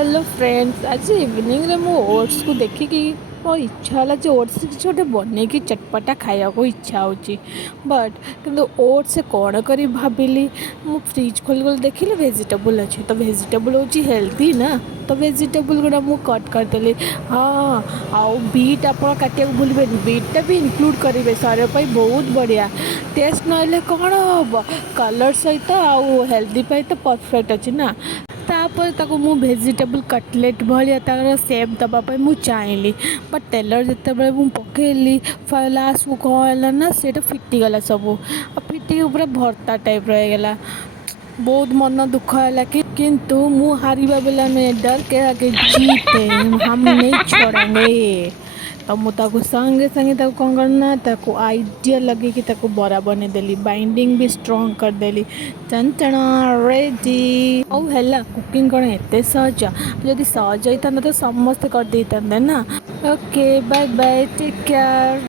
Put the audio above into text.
Hello friends, आज evening रे मु ओट्स को देखिकी ମୋ ଇଚ୍ଛା ହେଲା ଯେ ଓଟ୍ସ କିଛି ଗୋଟେ ବନେଇକି ଚଟପଟା ଖାଇବାକୁ ଇଚ୍ଛା ହେଉଛି। ବଟ୍ କିନ୍ତୁ ଓଟ୍ସ କ'ଣ କରି ଭାବିଲି, ମୁଁ ଫ୍ରିଜ୍ ଖୋଲି ଦେଖିଲି ଭେଜିଟେବୁଲ୍ ଅଛି, ତ ଭେଜିଟେବୁଲ୍ ହେଉଛି ହେଲ୍ଦି ନା, ତ ଭେଜିଟେବୁଲ୍ ଗୁଡ଼ା ମୁଁ କଟ୍ କରିଦେଲି। ହଁ, ଆଉ ବିଟ୍ ଆପଣ କାଟିବାକୁ ଭୁଲିବେନି, ବିଟ୍ଟା ବି ଇନକ୍ଲୁଡ଼ କରିବେ, ଶରୀର ପାଇଁ ବହୁତ ବଢ଼ିଆ। ଟେଷ୍ଟ ନହେଲେ କ'ଣ ହେବ, କଲର୍ ସହିତ ଆଉ ହେଲ୍ଦି ପାଇଁ ତ ପରଫେକ୍ଟ ଅଛି ନା। ତାପରେ ତାକୁ ମୁଁ ଭେଜିଟେବୁଲ୍ କଟଲେଟ୍ ଭଳିଆ ତା'ର ସେପ୍ ଦେବା ପାଇଁ ମୁଁ ଚାହିଁଲି, ବଟ୍ ତେଲରେ ଯେତେବେଳେ ମୁଁ ପକାଇଲି ଲାଷ୍ଟକୁ କ'ଣ ହେଲା ନା ସେଇଟା ଫିଟିଗଲା ସବୁ, ଆଉ ଫିଟିକି ପୁରା ଭର୍ତ୍ତା ଟାଇପ୍ର ହେଇଗଲା। ବହୁତ ମନ ଦୁଃଖ ହେଲା କିନ୍ତୁ ମୁଁ ହାରିବା ବାଲା ନୁହେଁ, ଡର के आगे जीत है, हम नहीं छोड़ेंगे। ତ ମୁଁ ତାକୁ ସାଙ୍ଗେ ସାଙ୍ଗେ ତାକୁ କ'ଣ କଲି ନା ତାକୁ ଆଇଡ଼ିଆ ଲଗେଇକି ତାକୁ ବରା ବନେଇଦେଲି, ବାଇଣ୍ଡିଙ୍ଗ ବି ଷ୍ଟ୍ରଙ୍ଗ କରିଦେଲି। ଚଞ୍ଚଣ ରେଡ଼ି। ଆଉ ହେଲା, କୁକିଂ କ'ଣ ଏତେ ସହଜ? ଯଦି ସହଜ ହେଇଥାନ୍ତା ତ ସମସ୍ତେ କରିଦେଇଥାନ୍ତେ ନା। Okay, bye bye, take care.